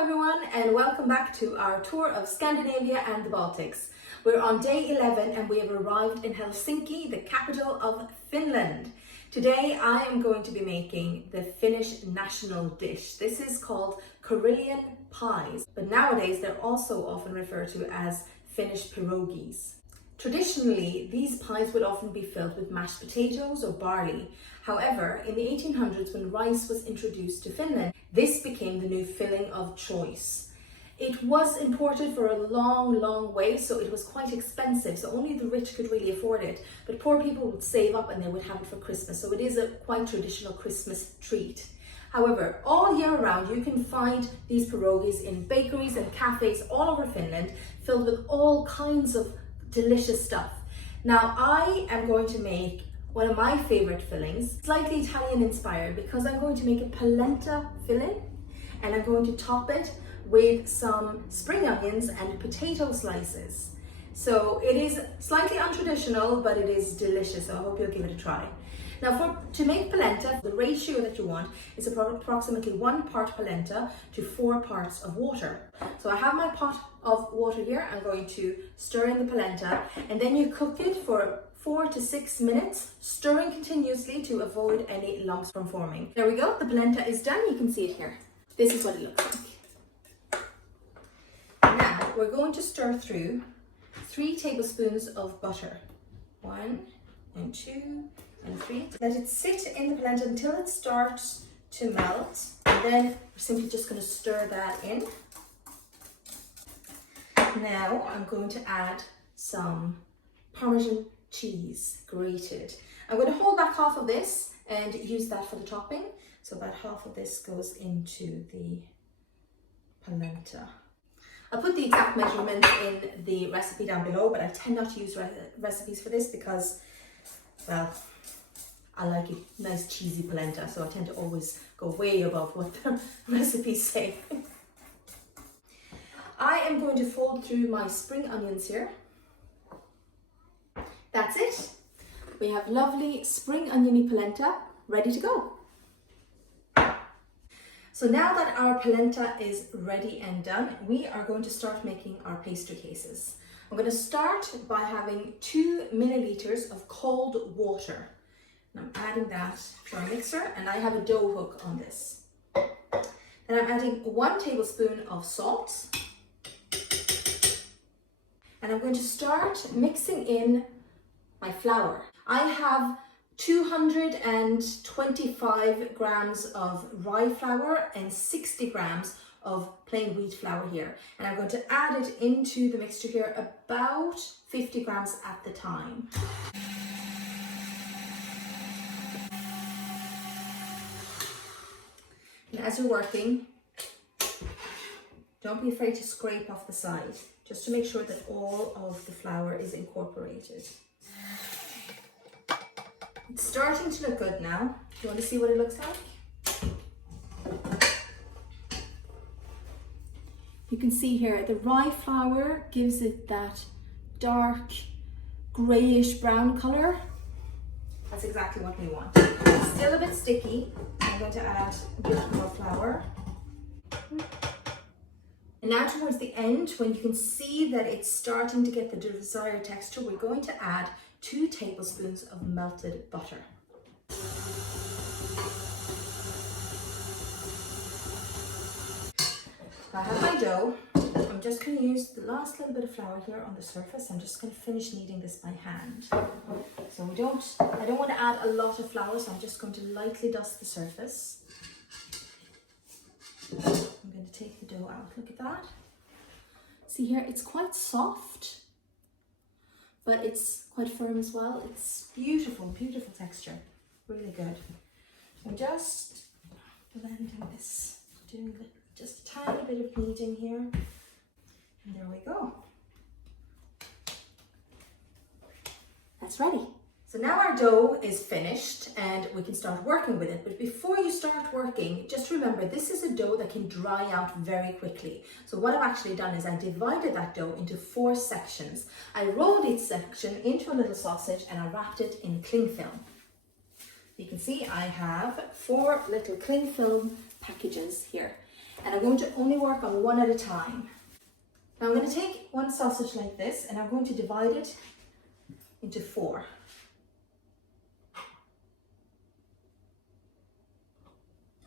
everyone, and welcome back to our tour of Scandinavia and the Baltics. We're on day 11 and we have arrived in Helsinki, the capital of Finland. Today I am going to be making the Finnish national dish. This is called Karelian pies, but nowadays they're also often referred to as Finnish pierogies. Traditionally, these pies would often be filled with mashed potatoes or barley. However, in the 1800s, when rice was introduced to Finland, this became the new filling of choice. It was imported for a long way, so it was quite expensive, so only the rich could really afford it. But poor people would save up and they would have it for Christmas, so it is a quite traditional Christmas treat. However, all year round you can find these pierogies in bakeries and cafes all over Finland, filled with all kinds of delicious stuff. Now I am going to make one of my favorite fillings, slightly Italian inspired, because I'm going to make a polenta filling and I'm going to top it with some spring onions and potato slices. So it is slightly untraditional, but it is delicious, so I hope you'll give it a try. Now to make polenta, the ratio that you want is approximately 1 part polenta to 4 parts of water. So I have my pot of water here. I'm going to stir in the polenta and then you cook it for 4 to 6 minutes, stirring continuously to avoid any lumps from forming. There we go, the polenta is done. You can see it here. This is what it looks like. Now we're going to stir through 3 tablespoons of butter. 1 and 2 and 3. Let it sit in the polenta until it starts to melt, and then we're simply just going to stir that in. Now I'm going to add some Parmesan cheese grated. I'm going to hold back half of this and use that for the topping. So about half of this goes into the polenta. I'll put the exact measurements in the recipe down below, but I tend not to use recipes for this because, well, I like a nice cheesy polenta, so I tend to always go way above what the recipes say. I am going to fold through my spring onions here. That's it. We have lovely spring oniony polenta ready to go. So now that our polenta is ready and done, we are going to start making our pastry cases. I'm going to start by having 2 milliliters of cold water. I'm adding that to our mixer, and I have a dough hook on this. Then I'm adding 1 tablespoon of salt. And I'm going to start mixing in my flour. I have 225 grams of rye flour and 60 grams of plain wheat flour here. And I'm going to add it into the mixture here, about 50 grams at the time. And as you're working, don't be afraid to scrape off the side, just to make sure that all of the flour is incorporated. It's starting to look good now. Do you want to see what it looks like? You can see here the rye flour gives it that dark grayish brown color. That's exactly what we want. It's still a bit sticky. I'm going to add a bit more flour. And now towards the end, when you can see that it's starting to get the desired texture, we're going to add 2 tablespoons of melted butter. I have my dough. I'm just going to use the last little bit of flour here on the surface. I'm just going to finish kneading this by hand. So I don't want to add a lot of flour, so I'm just going to lightly dust the surface. I'm going to take the dough out. Look at that. See here, it's quite soft, but it's quite firm as well. It's beautiful, beautiful texture. Really good. I'm just blending this, doing just a tiny bit of kneading here. And there we go. That's ready. So now our dough is finished and we can start working with it. But before you start working, just remember this is a dough that can dry out very quickly. So what I've actually done is I divided that dough into 4 sections. I rolled each section into a little sausage and I wrapped it in cling film. You can see I have 4 little cling film packages here. And I'm going to only work on one at a time. Now I'm going to take one sausage like this and I'm going to divide it into 4.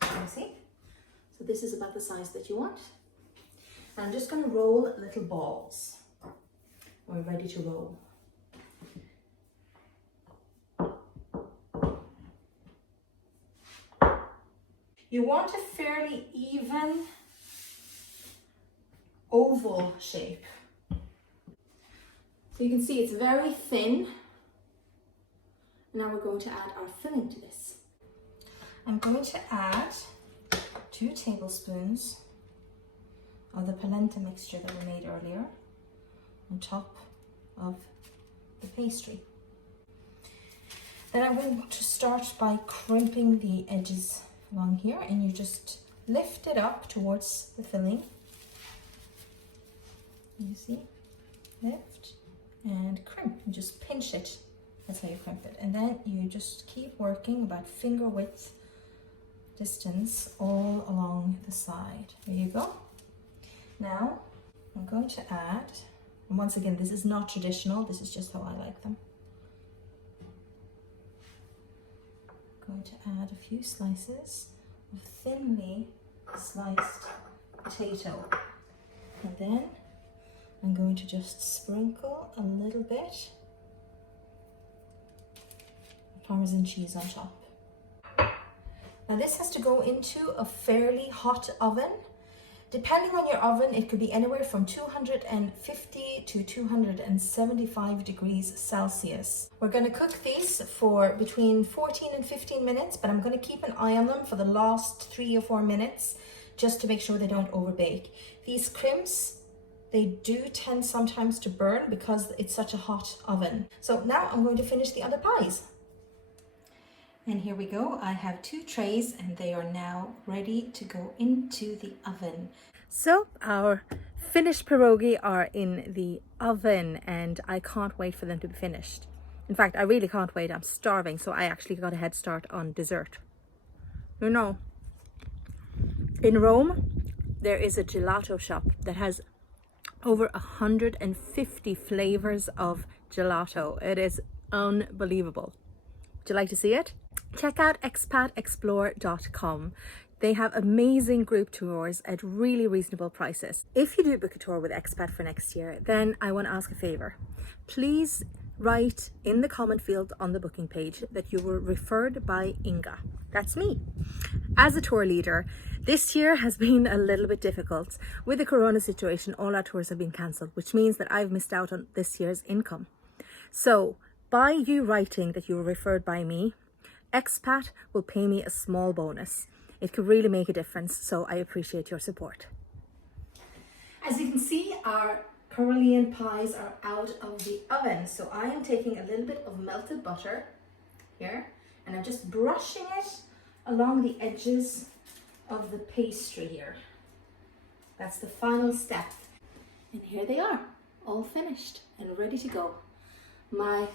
You see? So this is about the size that you want. And I'm just going to roll little balls. We're ready to roll. You want a fairly even oval shape. So you can see it's very thin. Now we're going to add our filling to this. I'm going to add 2 tablespoons of the polenta mixture that we made earlier on top of the pastry. Then I'm going to start by crimping the edges along here, and you just lift it up towards the filling. You see, lift and crimp, and just pinch it. That's how you crimp it. And then you just keep working about finger width distance all along the side. There you go. Now I'm going to add, and once again, this is not traditional, this is just how I like them. I'm going to add a few slices of thinly sliced potato. And then I'm going to just sprinkle a little bit of Parmesan cheese on top. Now this has to go into a fairly hot oven. Depending on your oven, it could be anywhere from 250 to 275 degrees Celsius. We're going to cook these for between 14 and 15 minutes, but I'm going to keep an eye on them for the last 3 or 4 minutes just to make sure they don't overbake. These crimps, they do tend sometimes to burn because it's such a hot oven. So now I'm going to finish the other pies. And here we go. I have 2 trays and they are now ready to go into the oven. So our finished pierogi are in the oven and I can't wait for them to be finished. In fact, I really can't wait. I'm starving, so I actually got a head start on dessert. You know, in Rome, there is a gelato shop that has over 150 flavors of gelato. It is unbelievable. Would you like to see it? Check out expatexplore.com. They have amazing group tours at really reasonable prices. If you do book a tour with Expat for next year, then I want to ask a favor. Please write in the comment field on the booking page that you were referred by Inga. That's me. As a tour leader, this year has been a little bit difficult. With the corona situation, all our tours have been cancelled, which means that I've missed out on this year's income. So by you writing that you were referred by me, Expat will pay me a small bonus. It could really make a difference, so I appreciate your support. As you can see, our Carolean pies are out of the oven. So I am taking a little bit of melted butter here, and I'm just brushing it along the edges of the pastry here. That's the final step. And here they are, all finished and ready to go. My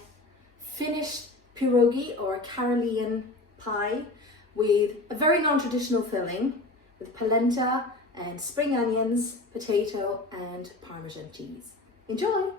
finished pierogi or Carolean pie with a very non-traditional filling with polenta and spring onions, potato and Parmesan cheese. Enjoy!